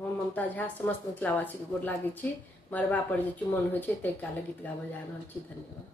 हम ममता झा समस्त मिथिलावासी के गोर लागे छी। मरबा पर जे चुमन होइ छै ते काल गीत गाबऽ जा रहल छी। धन्यवाद।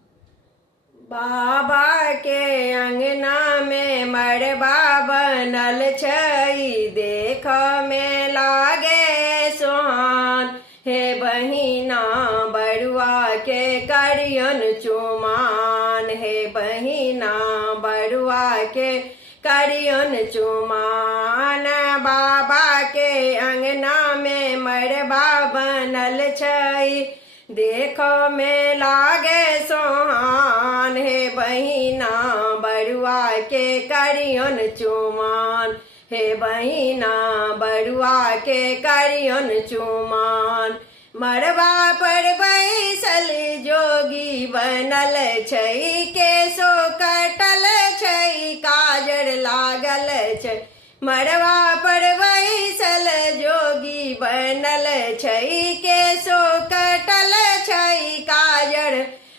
बाबा के अंगना में मरबा बनल छै, देख में लागे सोहान। हे बहिना बरुआ के करियन चुमान, हे बहिना बरुआ के करियन चुमान। बाबा के अंगना में मरबा बनल छै, देखो में लागे सोहान। हे बहिना बरुआ के करियन चुमान, हे बहिना बरुआ के करियन चुमान। मरबा पर बैसल जोगी बनल छै, केसो कटल छै, काजर लागल छै। मरबा पर बैसल जोगी बनल छै, केसो कटल छै, काजर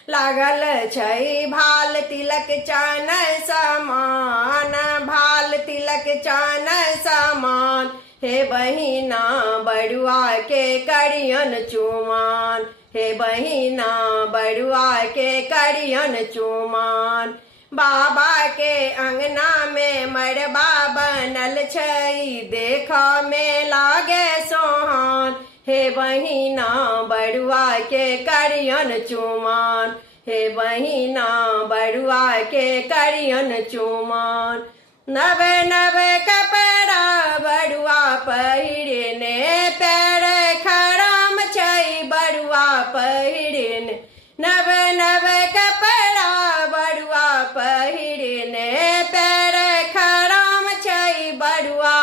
लागल छै। भाल तिलक चान समान, भाल तिलक चान समान। हे बहिना बरुआ के करियन चुमान, हे बहिना बरुआ के करियन चुमान। बाबा के अंगना में मरबा बनल छै, देख में लागे सोहान। हे बहिना बरुआ के करियन चुमान, हे बहिना बरुआ के करियन चुमान। नव नव कपड़ा बरुआ पहिरने, पैर खराम छै बरुआ पहिरने। नव नव कपड़ा बरुआ पहिरने, पैर खराम छै बरुआ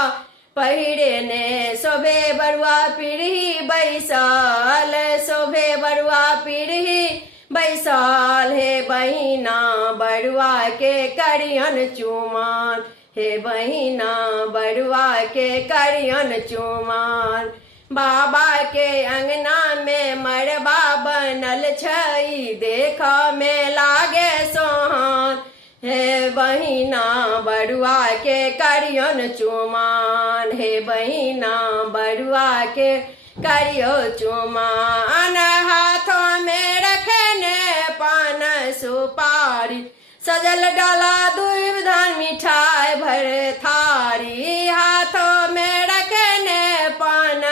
पहिरने। शोभे बरुआ पीढ़ी बैसाल, शोभे बरुआ पीढ़ी बैसाल। हे बहिना बरुआ के करियन चुमान, हे बहिना बरुआ के करियन चुमान। बाबा के अंगना में मरबा बनल छै, देख में लागे सोहान। हे बहिना बरुआ के करियन चुमान, हे बहिना बरुआ के करियो चुमान। हाथों में रखने पान सुपारी, सजल डाला दूब धान मिठाई भर थारी। हाथों में रखने पान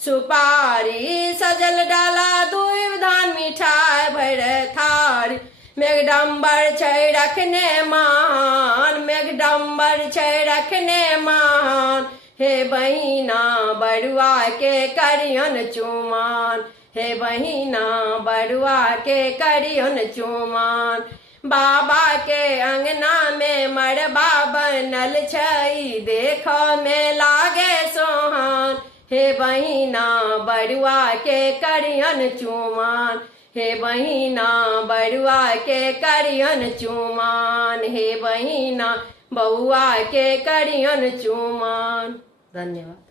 सुपारी, सजल डाला दूब धान मिठाई भर थारी। मेघडम्बर छै रखने महान, मेघडम्बर छै रखने महान। हे बहिना बरुआ के करियन चुमान, हे बहिना बरुआ के करियन चुमान। बाबा के अंगना में मरबा बनल छै, देख में लागे सोहान। हे बहिना बरुआ के करियन चुमान, हे बहिना बरुआ के करियन चुमान। हे बहिना बउआ के करियन चुमान। धन्यवाद।